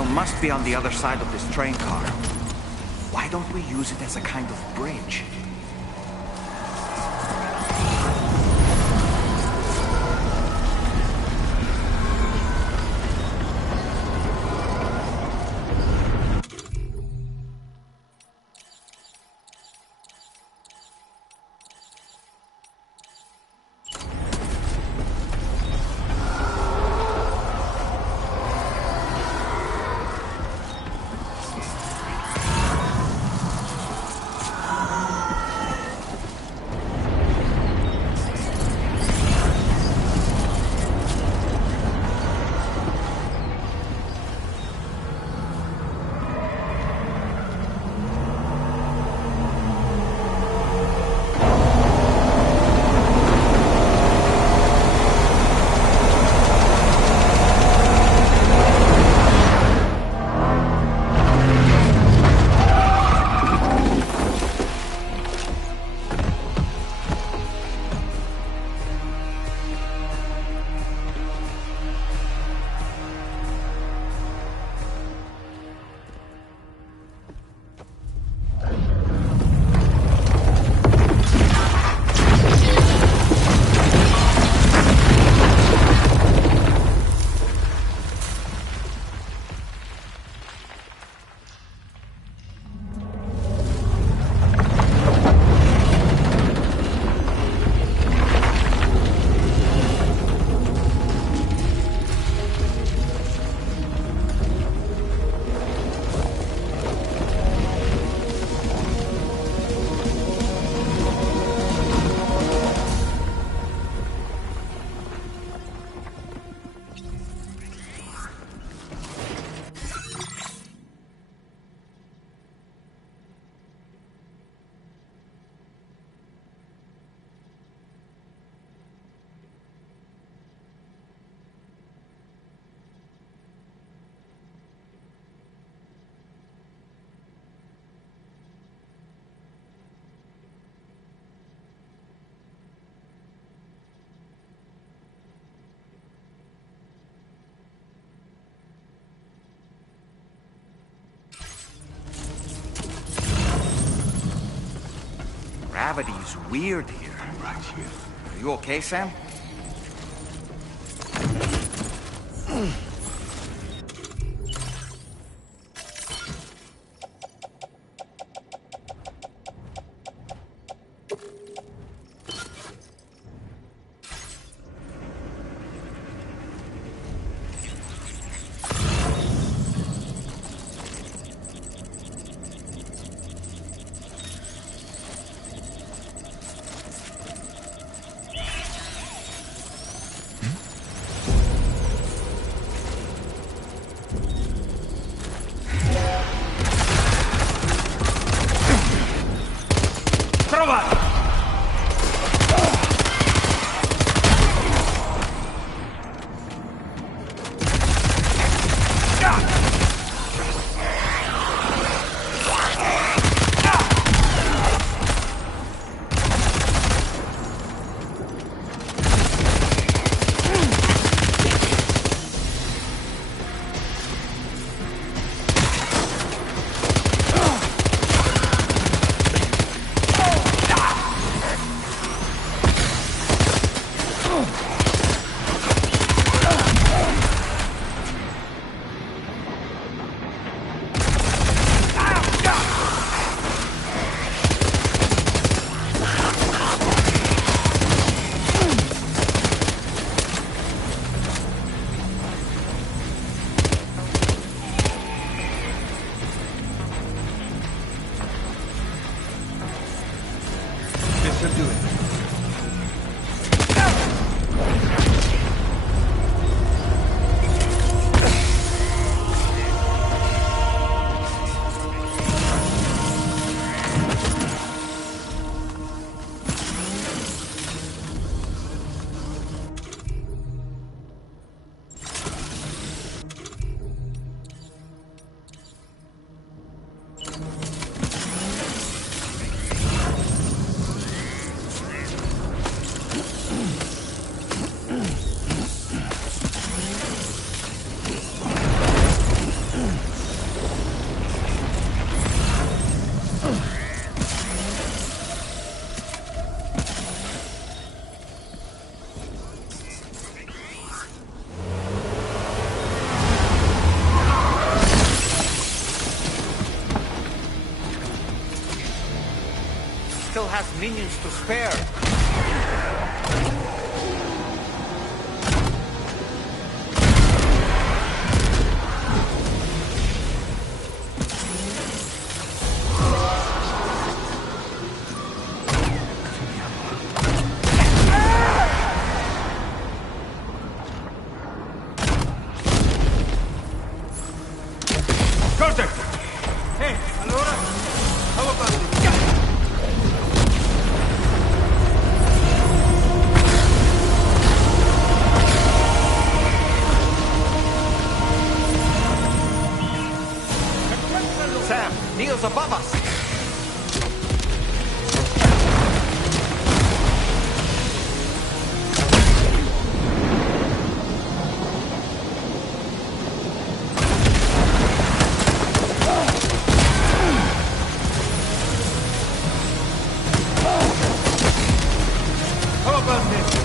tunnel must be on the other side of this train car. Why don't we use it as a kind of bridge? Gravity's weird here. Right here. Are you okay, Sam? has minions to spare. Above us. How about this?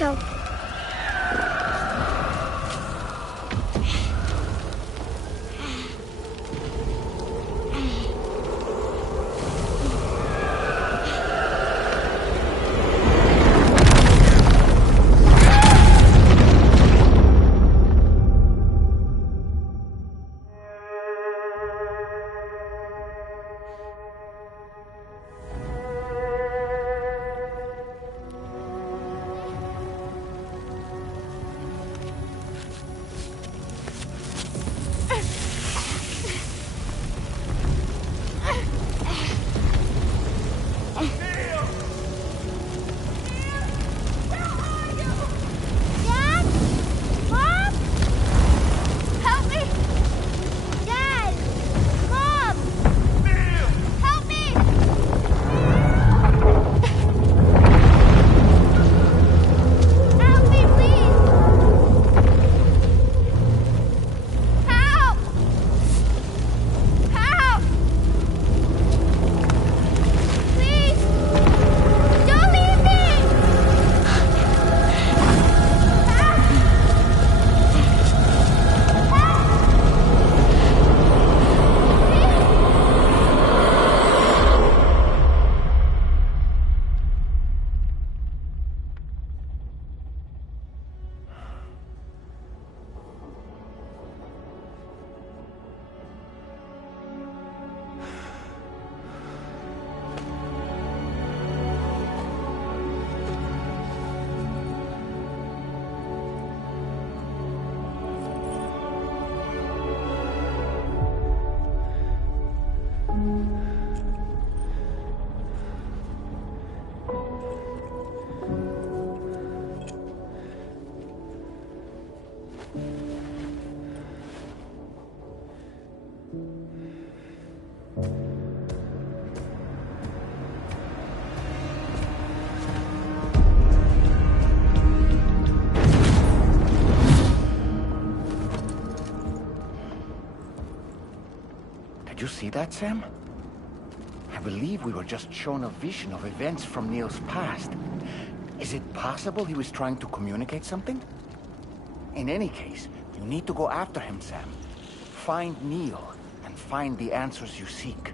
go. Did you see that, Sam? I believe we were just shown a vision of events from Neil's past. Is it possible he was trying to communicate something? In any case, you need to go after him, Sam. Find Neil, and find the answers you seek.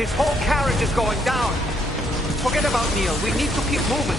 This whole carriage is going down. Forget about Neil. We need to keep moving.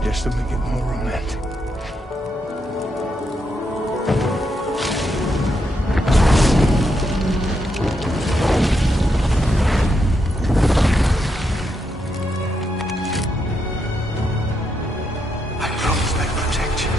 Just to make it more romantic. I promise I protect you.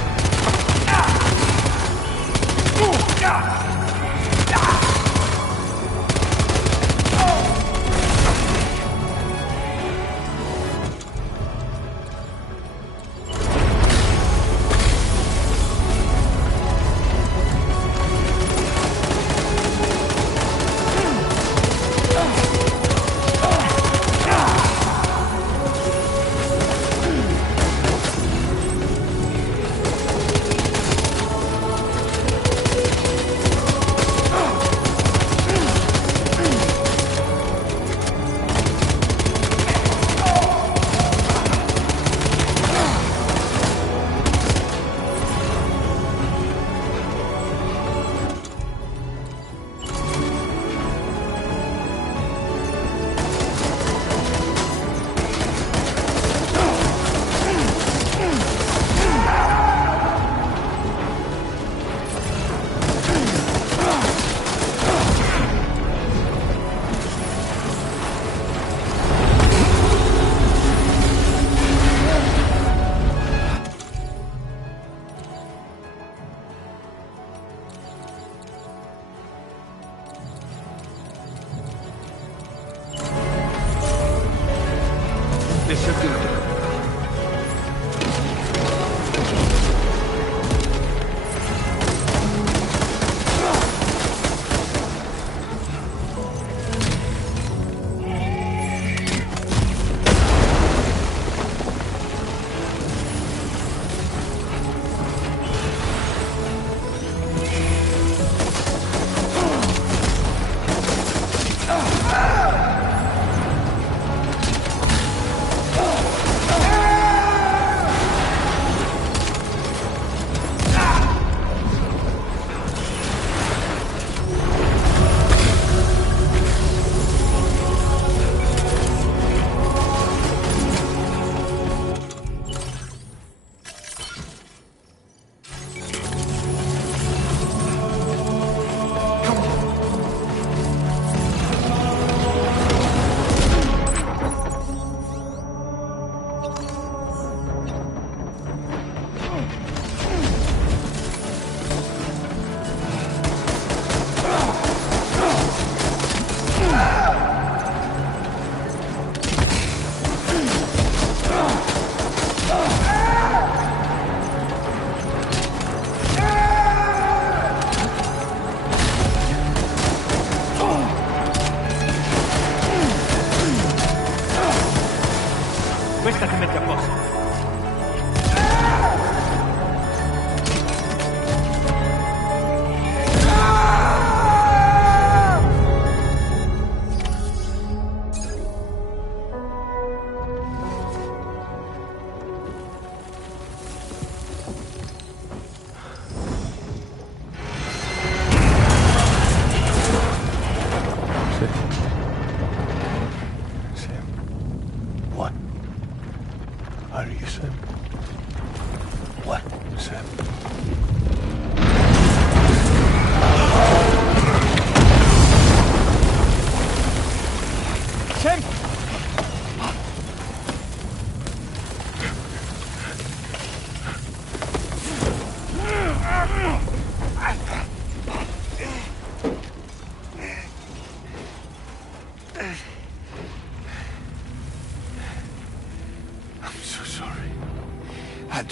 This should do it.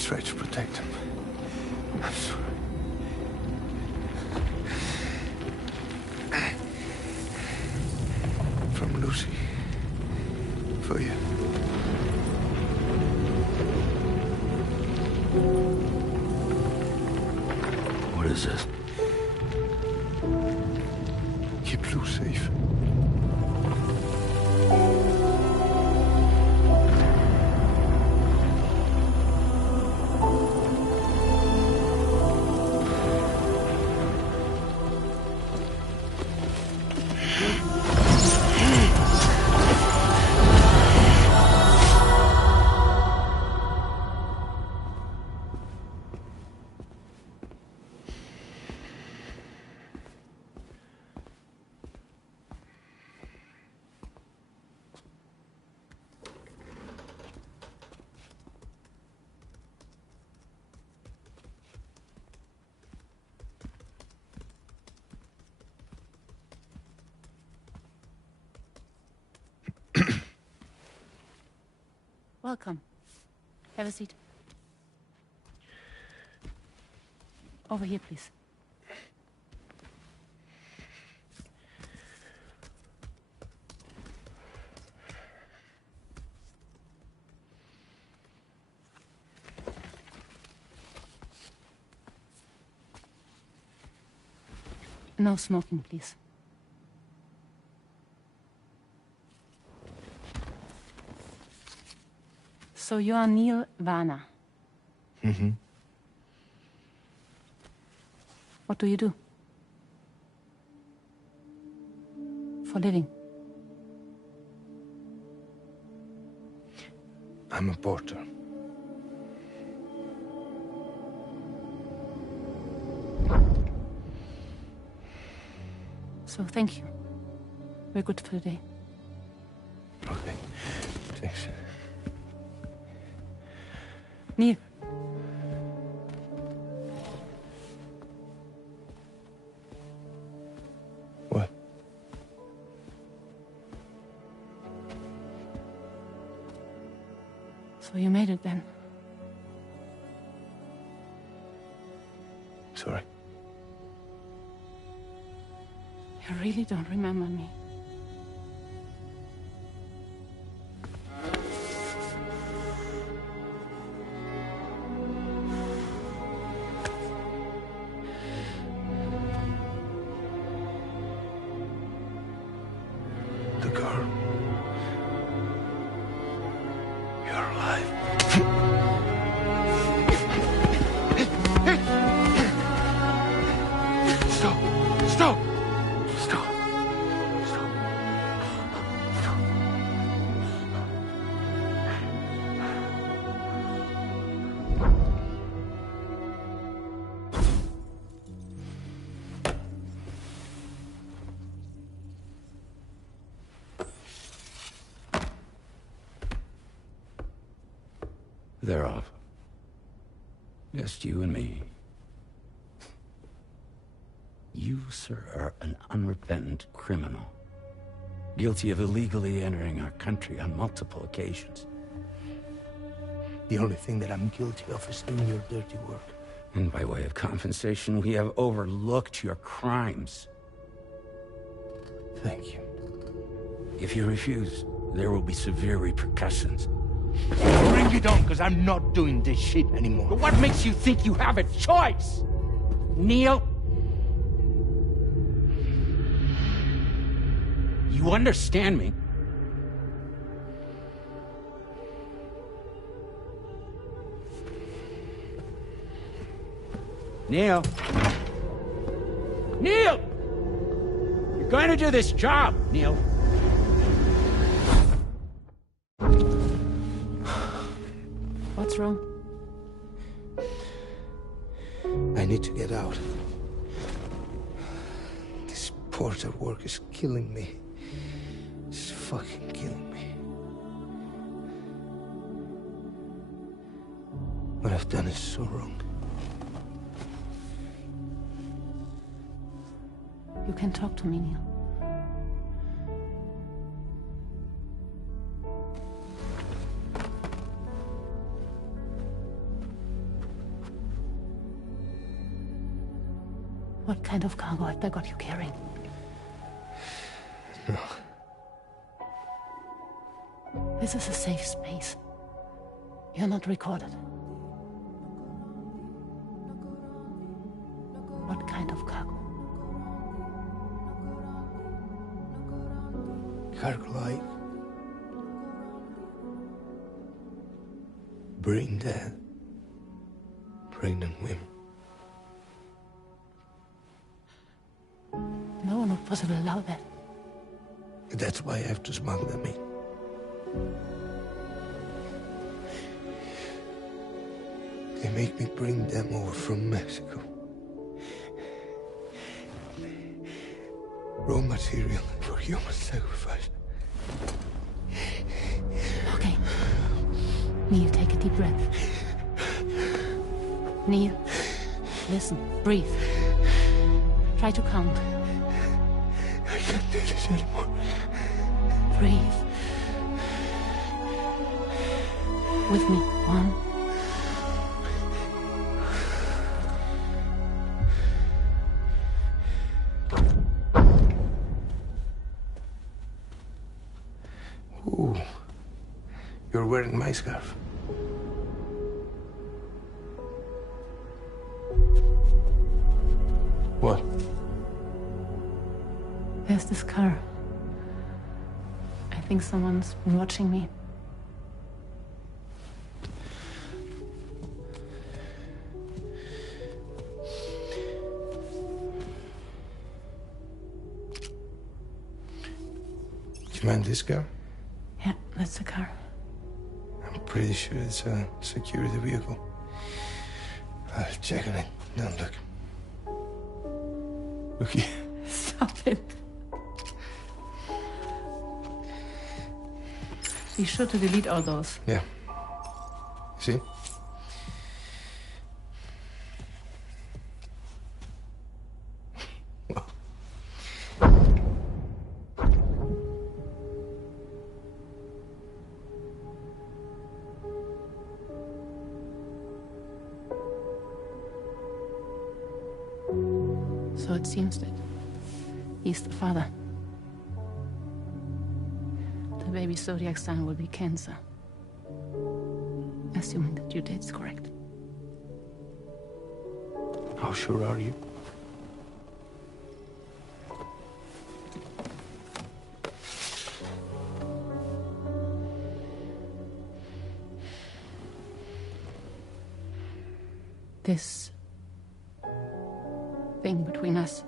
tried to protect him. I'm sorry. From Lucy. For you. What is this? Keep Lou safe. Welcome. Have a seat. Over here, please. No smoking, please. So you are Neil Varner. Mm-hmm. What do you do? For a living? I'm a porter. So thank you. We're good for the day. Okay. Thanks. Neil. What? So you made it then? Sorry. You really don't remember me. The girl. You're alive. Stop! Stop! Stop! Stop! Stop! They're off. Just you and me. You, sir, are an unrepentant criminal. Guilty of illegally entering our country on multiple occasions. The only thing that I'm guilty of is doing your dirty work. And by way of compensation, we have overlooked your crimes. Thank you. If you refuse, there will be severe repercussions. Bring it on, because I'm not doing this shit anymore. But what makes you think you have a choice? Neil? You understand me? Neil? Neil! You're going to do this job, Neil. What's wrong? I need to get out. This porter work is killing me. It's fucking killing me. What I've done is so wrong. You can talk to me, Neil. What kind of cargo have they got you carrying? No. This is a safe space. You're not recorded. What kind of cargo? Cargo like brain dead, pregnant women. No one would possibly allow that. That's why I have to smuggle them in. They make me bring them over from Mexico. Raw material for human sacrifice. Okay. Neil, take a deep breath. Neil, listen, breathe. Try to count. I can't do this anymore. Breathe. With me. 1. Ooh, you're wearing my scarf. What? There's this car. I think someone's been watching me. Do you mind this car? Yeah, that's the car. I'm pretty sure it's a security vehicle. I'll check on it. Now look. Look here. Stop it. Be sure to delete all those. Yeah. See? So it seems that he's the father. The baby zodiac sign will be Cancer. Assuming that your date's correct. How sure are you? This thing between us.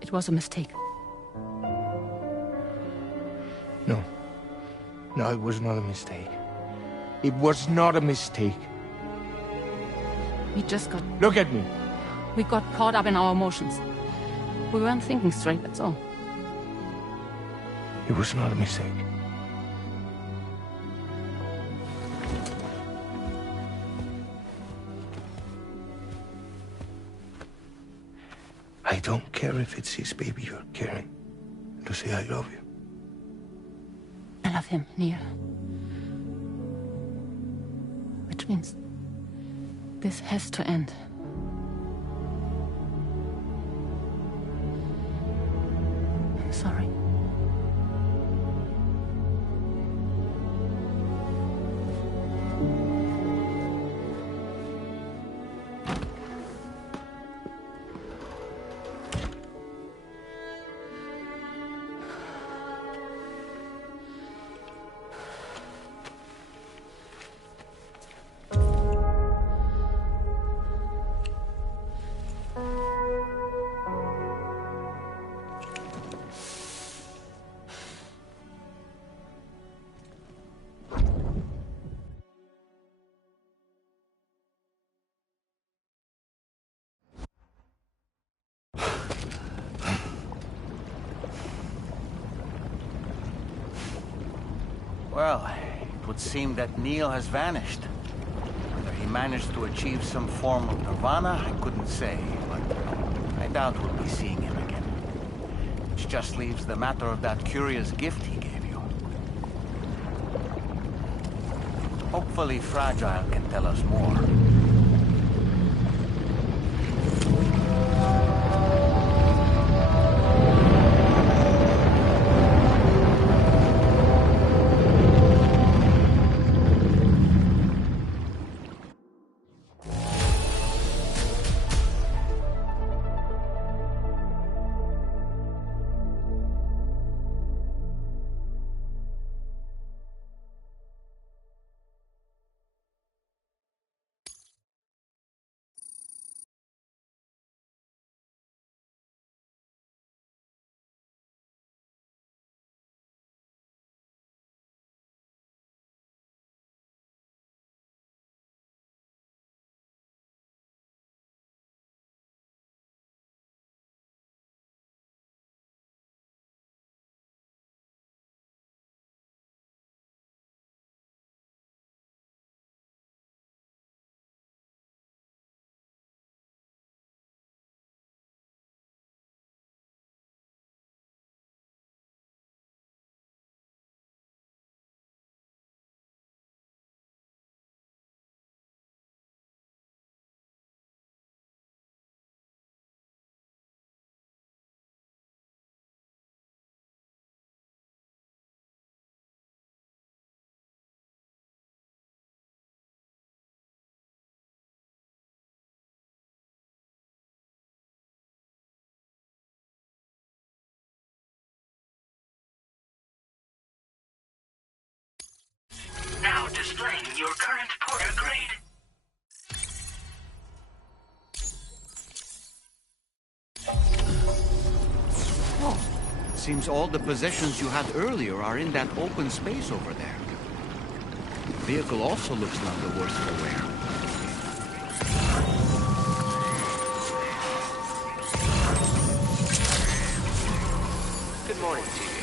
It was a mistake. No. No, it was not a mistake. It was not a mistake. We just got... Look at me. We got caught up in our emotions. We weren't thinking straight, that's all. It was not a mistake. I don't care if it's his baby you're carrying. Lucy, I love you. I love him, Neil. Which means this has to end. I'm sorry. Well, it would seem that Neil has vanished. Whether he managed to achieve some form of nirvana, I couldn't say, but I doubt we'll be seeing him again. Which just leaves the matter of that curious gift he gave you. Hopefully Fragile can tell us more. displaying your current porter grade. Oh, seems all the possessions you had earlier are in that open space over there. The vehicle also looks none the worse for wear. Good morning to you.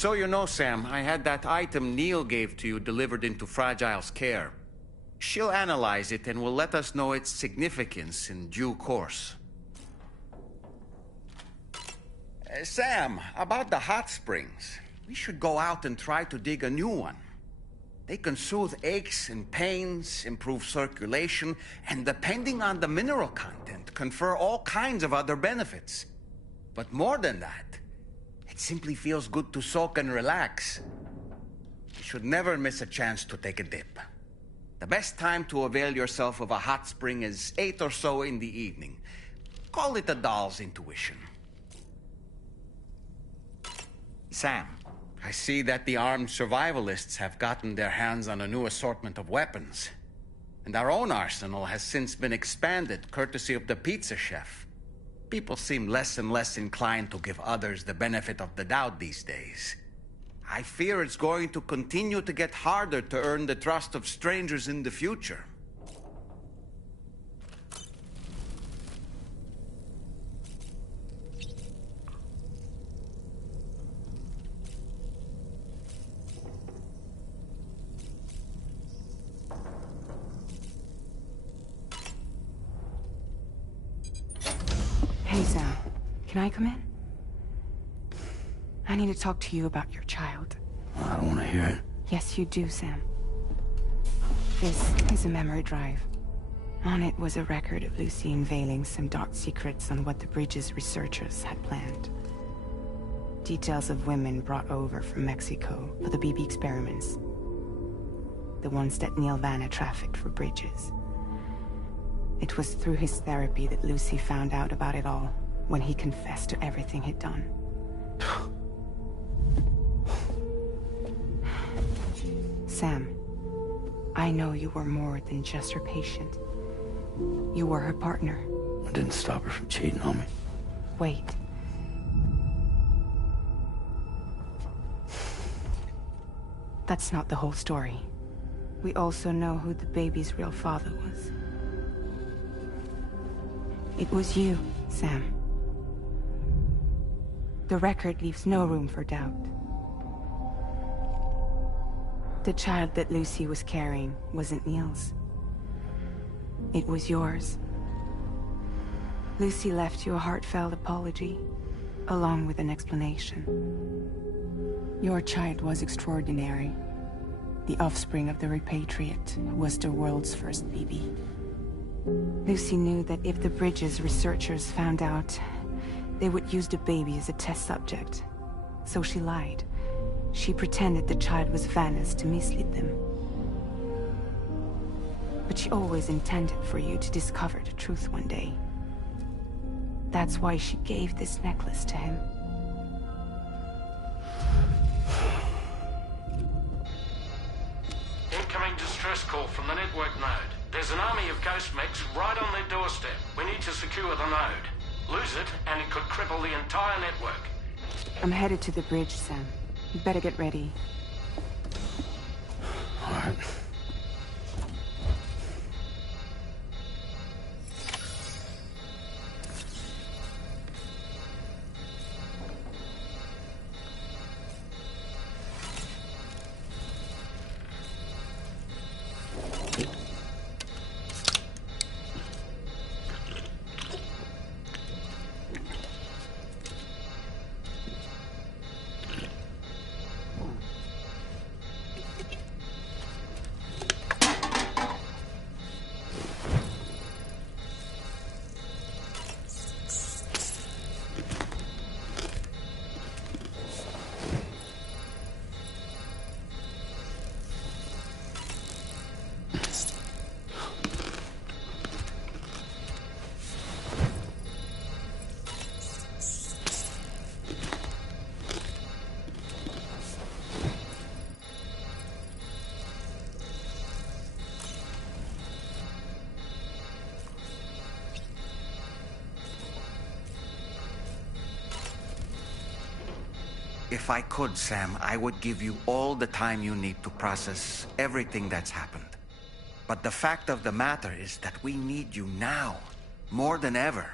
So you know, Sam, I had that item Neil gave to you delivered into Fragile's care. She'll analyze it and will let us know its significance in due course. Sam, about the hot springs. We should go out and try to dig a new one. They can soothe aches and pains, improve circulation, and depending on the mineral content, confer all kinds of other benefits. But more than that, it simply feels good to soak and relax. You should never miss a chance to take a dip. The best time to avail yourself of a hot spring is 8 or so in the evening. Call it a doll's intuition. Sam, I see that the armed survivalists have gotten their hands on a new assortment of weapons. And our own arsenal has since been expanded, courtesy of the pizza chef. People seem less and less inclined to give others the benefit of the doubt these days. I fear it's going to continue to get harder to earn the trust of strangers in the future. Hey, Sam. Can I come in? I need to talk to you about your child. I don't want to hear it. Yes, you do, Sam. This is a memory drive. On it was a record of Lucy unveiling some dark secrets on what the Bridges researchers had planned. Details of women brought over from Mexico for the BB experiments. The ones that Neil Vanna trafficked for Bridges. It was through his therapy that Lucy found out about it all, when he confessed to everything he'd done. Sam, I know you were more than just her patient. You were her partner. I didn't stop her from cheating on me. Wait. That's not the whole story. We also know who the baby's real father was. It was you, Sam. The record leaves no room for doubt. The child that Lucy was carrying wasn't Neil's. It was yours. Lucy left you a heartfelt apology, along with an explanation. Your child was extraordinary. The offspring of the repatriate who was the world's first BB. Lucy knew that if the Bridges researchers found out, they would use the baby as a test subject. So she lied. She pretended the child was Vanna's to mislead them. But she always intended for you to discover the truth one day. That's why she gave this necklace to him. Incoming distress call from the network node. There's an army of ghost mechs right on their doorstep. We need to secure the node. Lose it, and it could cripple the entire network. I'm headed to the bridge, Sam. You better get ready. All right. If I could, Sam, I would give you all the time you need to process everything that's happened. But the fact of the matter is that we need you now, more than ever.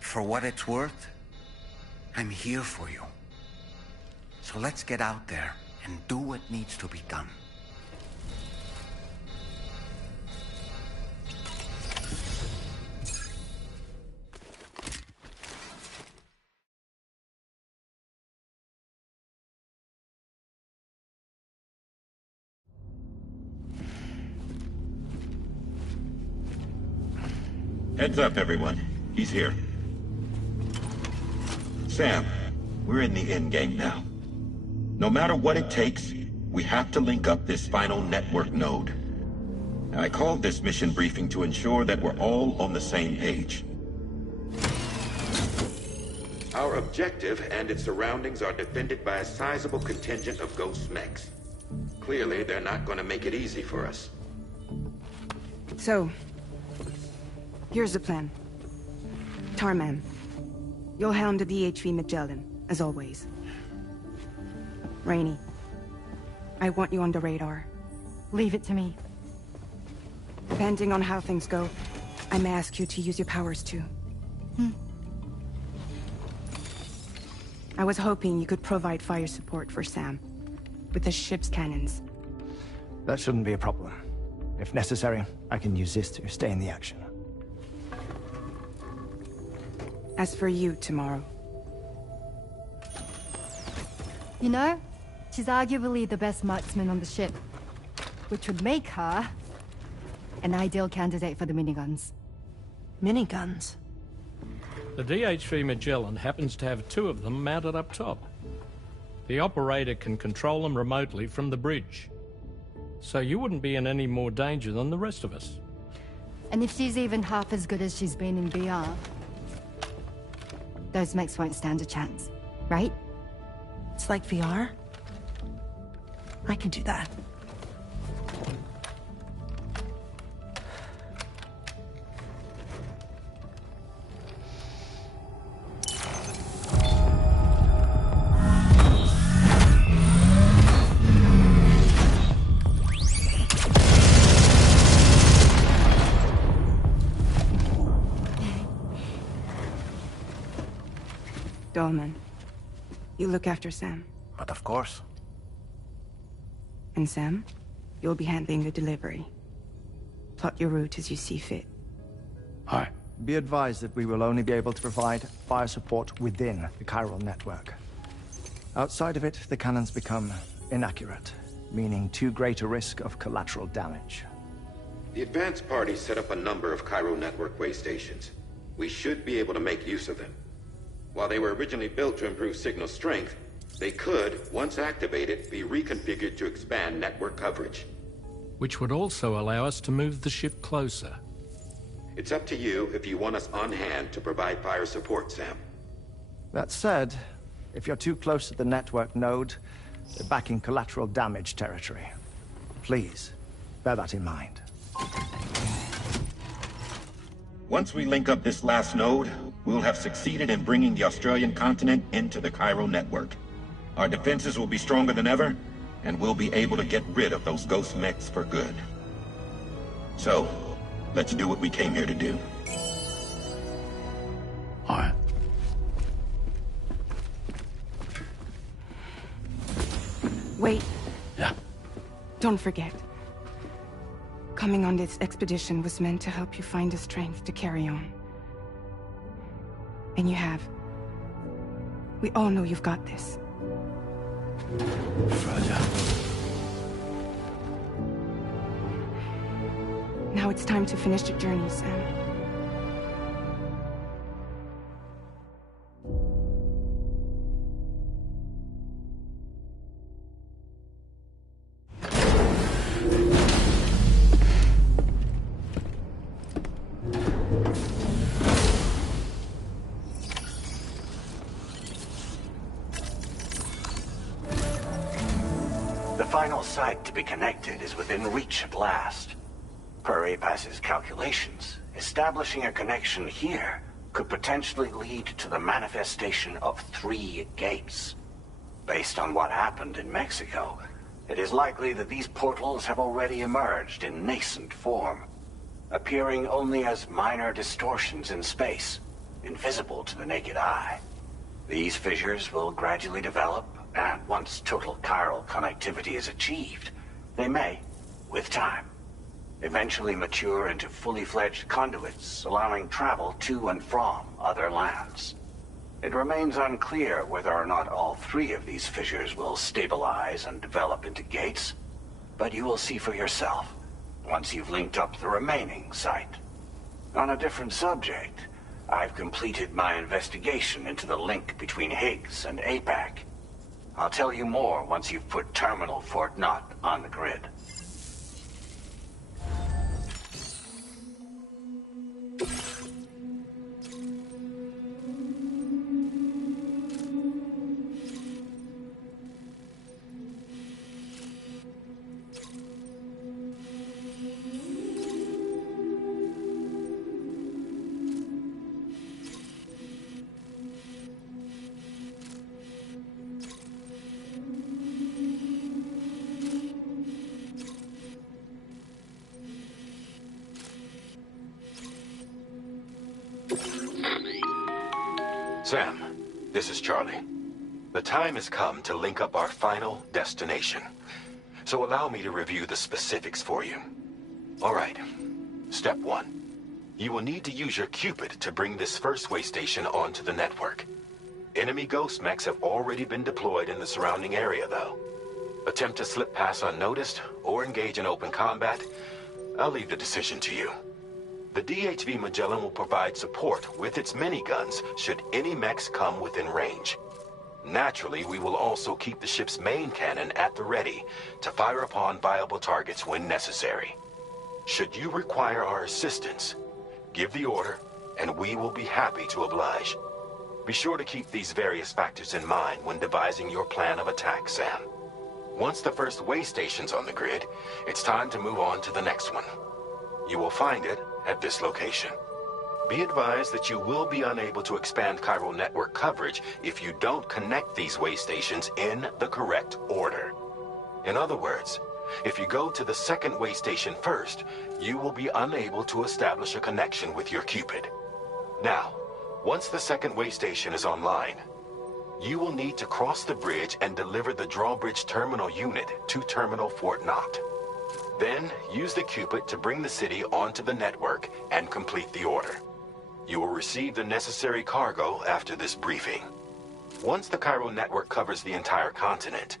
For what it's worth, I'm here for you. So let's get out there and do what needs to be done. Heads up, everyone. He's here. Sam, we're in the endgame now. No matter what it takes, we have to link up this final network node. I called this mission briefing to ensure that we're all on the same page. Our objective and its surroundings are defended by a sizable contingent of ghost mechs. Clearly, they're not going to make it easy for us. So, here's the plan. Tarman, you'll helm the DHV Magellan, as always. Rainey, I want you on the radar. Leave it to me. Depending on how things go, I may ask you to use your powers too. I was hoping you could provide fire support for Sam, with the ship's cannons. That shouldn't be a problem. If necessary, I can use this to stay in the action. As for you, tomorrow. You know, she's arguably the best marksman on the ship, which would make her an ideal candidate for the miniguns. Miniguns? The DHV Magellan happens to have 2 of them mounted up top. The operator can control them remotely from the bridge. So you wouldn't be in any more danger than the rest of us. And if she's even half as good as she's been in VR, those mechs won't stand a chance, right? It's like VR? I can do that. Dolman, you look after Sam. But of course. And Sam, you'll be handling the delivery. Plot your route as you see fit. Aye. Be advised that we will only be able to provide fire support within the chiral network. Outside of it, the cannons become inaccurate, meaning too great a risk of collateral damage. The advance party set up a number of chiral network way stations. We should be able to make use of them. While they were originally built to improve signal strength, they could, once activated, be reconfigured to expand network coverage. Which would also allow us to move the ship closer. It's up to you if you want us on hand to provide fire support, Sam. That said, if you're too close to the network node, you're back in collateral damage territory. Please, bear that in mind. Once we link up this last node, we'll have succeeded in bringing the Australian continent into the chiral network. Our defenses will be stronger than ever, and we'll be able to get rid of those ghost mechs for good. So, let's do what we came here to do. Alright. Wait. Yeah. Don't forget. Coming on this expedition was meant to help you find the strength to carry on. And you have. We all know you've got this. Further. Now it's time to finish the journey, Sam. The final site to be connected is within reach at last. Per APAS's calculations, establishing a connection here could potentially lead to the manifestation of 3 gates. Based on what happened in Mexico, it is likely that these portals have already emerged in nascent form, appearing only as minor distortions in space, invisible to the naked eye. These fissures will gradually develop, and once total chiral connectivity is achieved, they may, with time, eventually mature into fully fledged conduits, allowing travel to and from other lands. It remains unclear whether or not all 3 of these fissures will stabilize and develop into gates, but you will see for yourself once you've linked up the remaining site. On a different subject, I've completed my investigation into the link between Higgs and APAC. I'll tell you more once you've put Terminal Fort Knott on the grid. Sam, this is Charlie. The time has come to link up our final destination. So allow me to review the specifics for you. All right. Step 1. You will need to use your Cupid to bring this first way station onto the network. Enemy ghost mechs have already been deployed in the surrounding area, though. Attempt to slip past unnoticed or engage in open combat, I'll leave the decision to you. The DHV Magellan will provide support with its miniguns should any mechs come within range. Naturally, we will also keep the ship's main cannon at the ready to fire upon viable targets when necessary. Should you require our assistance, give the order, and we will be happy to oblige. Be sure to keep these various factors in mind when devising your plan of attack, Sam. Once the first way station's on the grid, it's time to move on to the next one. You will find it at this location. Be advised that you will be unable to expand chiral network coverage if you don't connect these way stations in the correct order. In other words, if you go to the second way station first, you will be unable to establish a connection with your Cupid. Now, once the second way station is online, you will need to cross the bridge and deliver the drawbridge terminal unit to Terminal Fort Knott. Then, use the Cupid to bring the city onto the network and complete the order. You will receive the necessary cargo after this briefing. Once the chiral network covers the entire continent,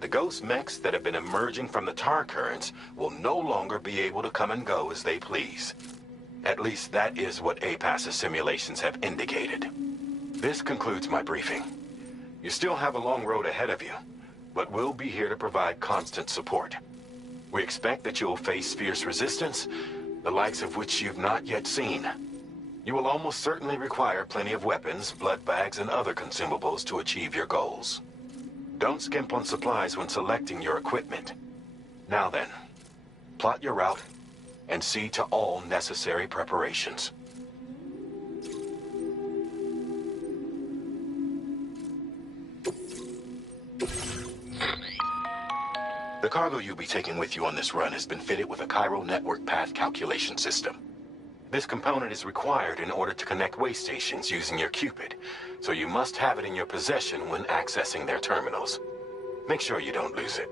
the ghost mechs that have been emerging from the tar currents will no longer be able to come and go as they please. At least that is what APAS's simulations have indicated. This concludes my briefing. You still have a long road ahead of you, but we'll be here to provide constant support. We expect that you will face fierce resistance, the likes of which you've not yet seen. You will almost certainly require plenty of weapons, blood bags, and other consumables to achieve your goals. Don't skimp on supplies when selecting your equipment. Now then, plot your route and see to all necessary preparations. The cargo you'll be taking with you on this run has been fitted with a chiral network path calculation system. This component is required in order to connect way stations using your Cupid, so you must have it in your possession when accessing their terminals. Make sure you don't lose it.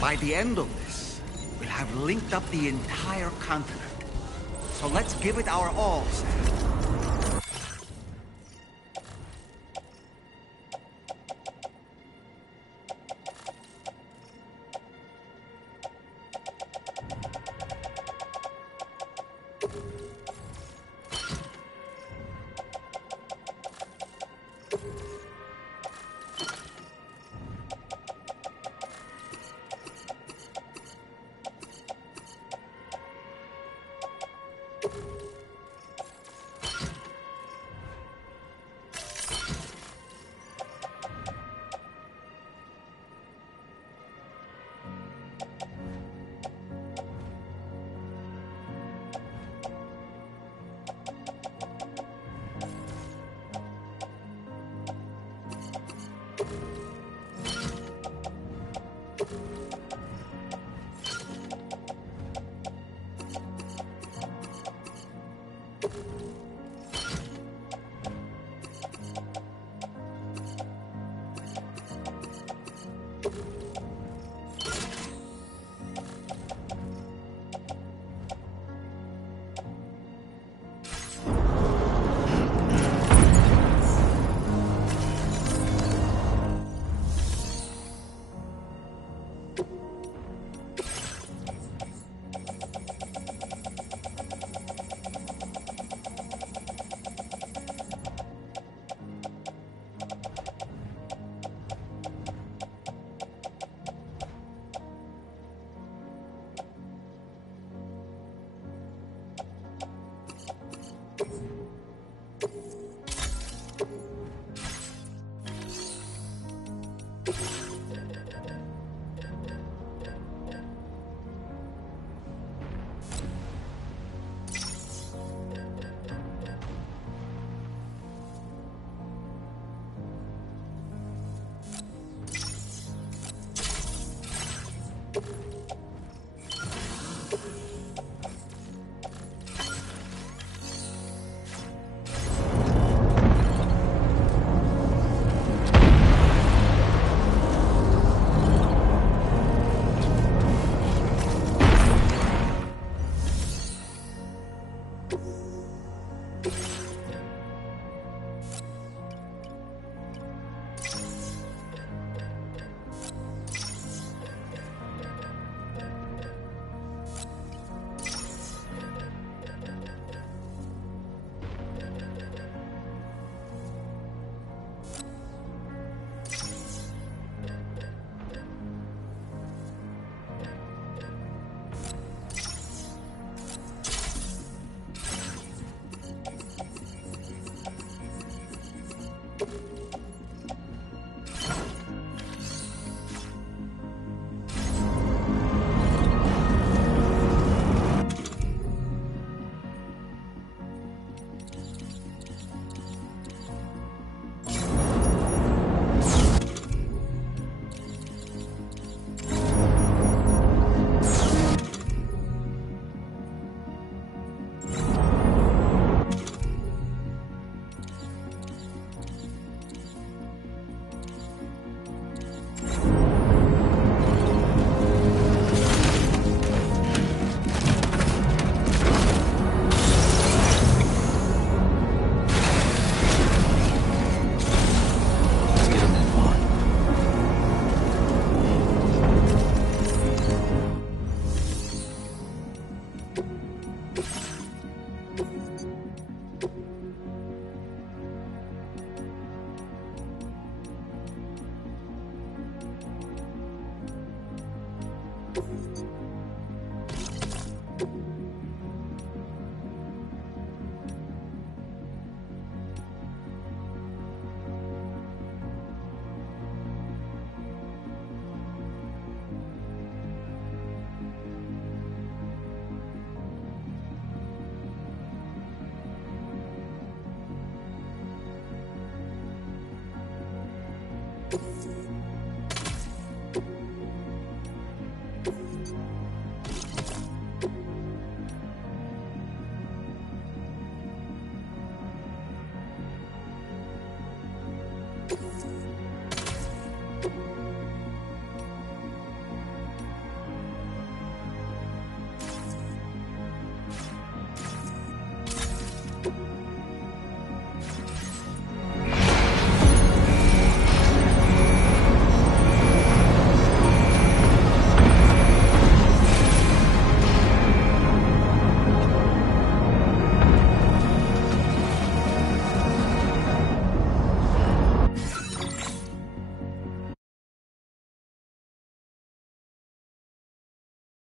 By the end of this, we'll have linked up the entire continent. So let's give it our all, Sam.